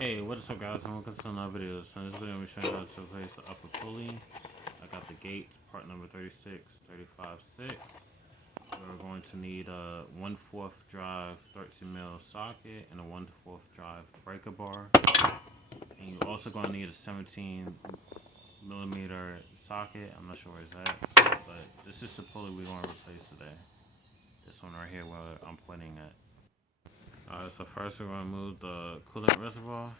Hey, what is up guys? I'm welcome to another video. So in this video I'm showing you how to replace the upper pulley. I got the gates, part number 36-35-6. We're going to need a 1/4 drive 13mm socket and a 1/4 drive breaker bar. And you're also going to need a 17mm socket. I'm not sure where it's at, but this is the pulley we're going to replace today. This one right here where I'm pointing at. Alright, so first we're going to remove the coolant reservoir.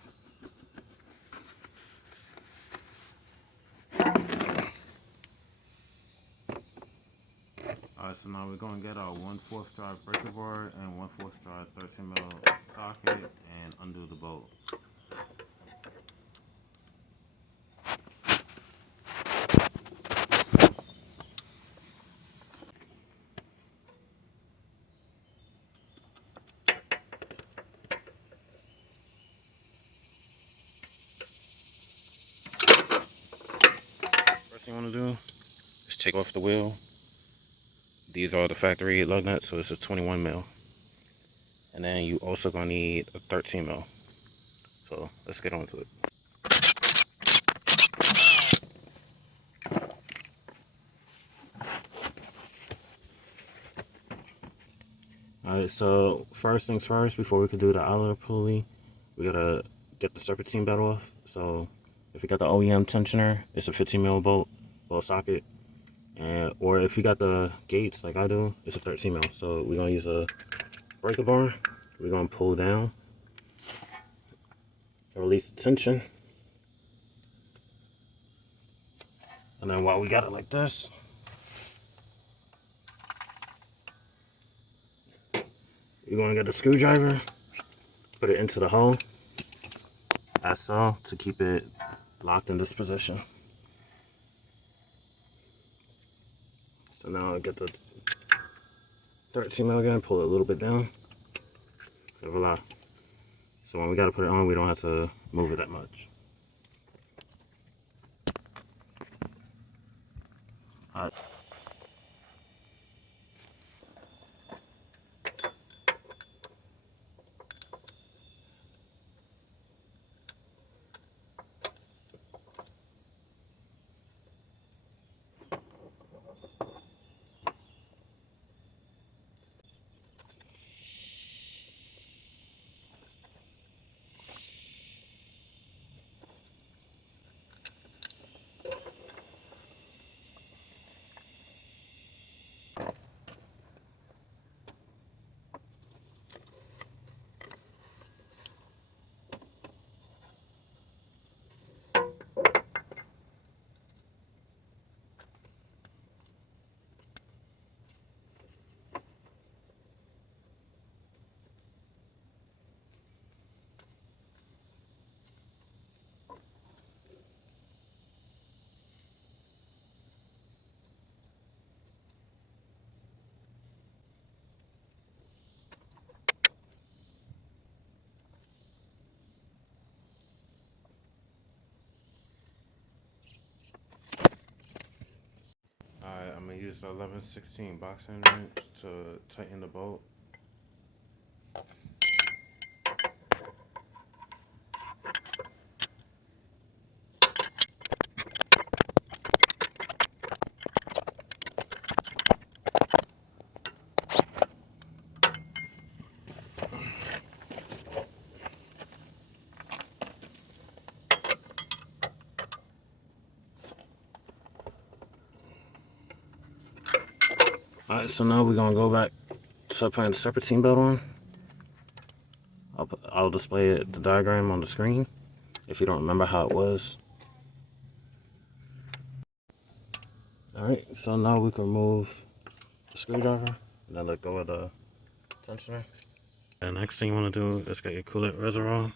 Alright, so now we're going to get our 1/4 drive breaker bar and 1/4 drive 13mm socket and undo the bolt. First thing you want to do is take off the wheel. These are the factory lug nuts, so this is 21mm. And then you also gonna need a 13mm. So let's get on to it. Alright, so first things first, before we can do the outer pulley, we gotta get the serpentine bed off. So if you got the OEM tensioner, it's a 15mm bolt socket. Or if you got the gates like I do, it's a 13mm. So we're gonna use a breaker bar. We're gonna pull down and release the tension. And then while we got it like this, you're gonna get a screwdriver, put it into the hole, as so, to keep it locked in this position. So now I'll get the 13mm again, pull it a little bit down. Voila. So when we gotta put it on, we don't have to move it that much. Alright. Alright, I'm gonna use the 11/16 Boxend wrench to tighten the bolt. Alright, so now we're gonna go back to putting the serpentine belt on. I'll display the diagram on the screen if you don't remember how it was. Alright, so now we can remove the screwdriver and then let go of the tensioner. The next thing you want to do is get your coolant reservoir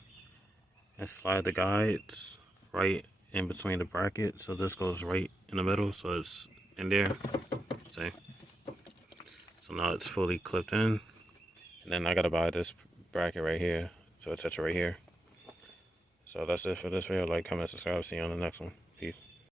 and slide the guides right in between the brackets. So this goes right in the middle, so it's in there. See? So now it's fully clipped in. And then I gotta buy this bracket right here to attach it right here. So that's it for this video. Like, comment, subscribe. See you on the next one. Peace.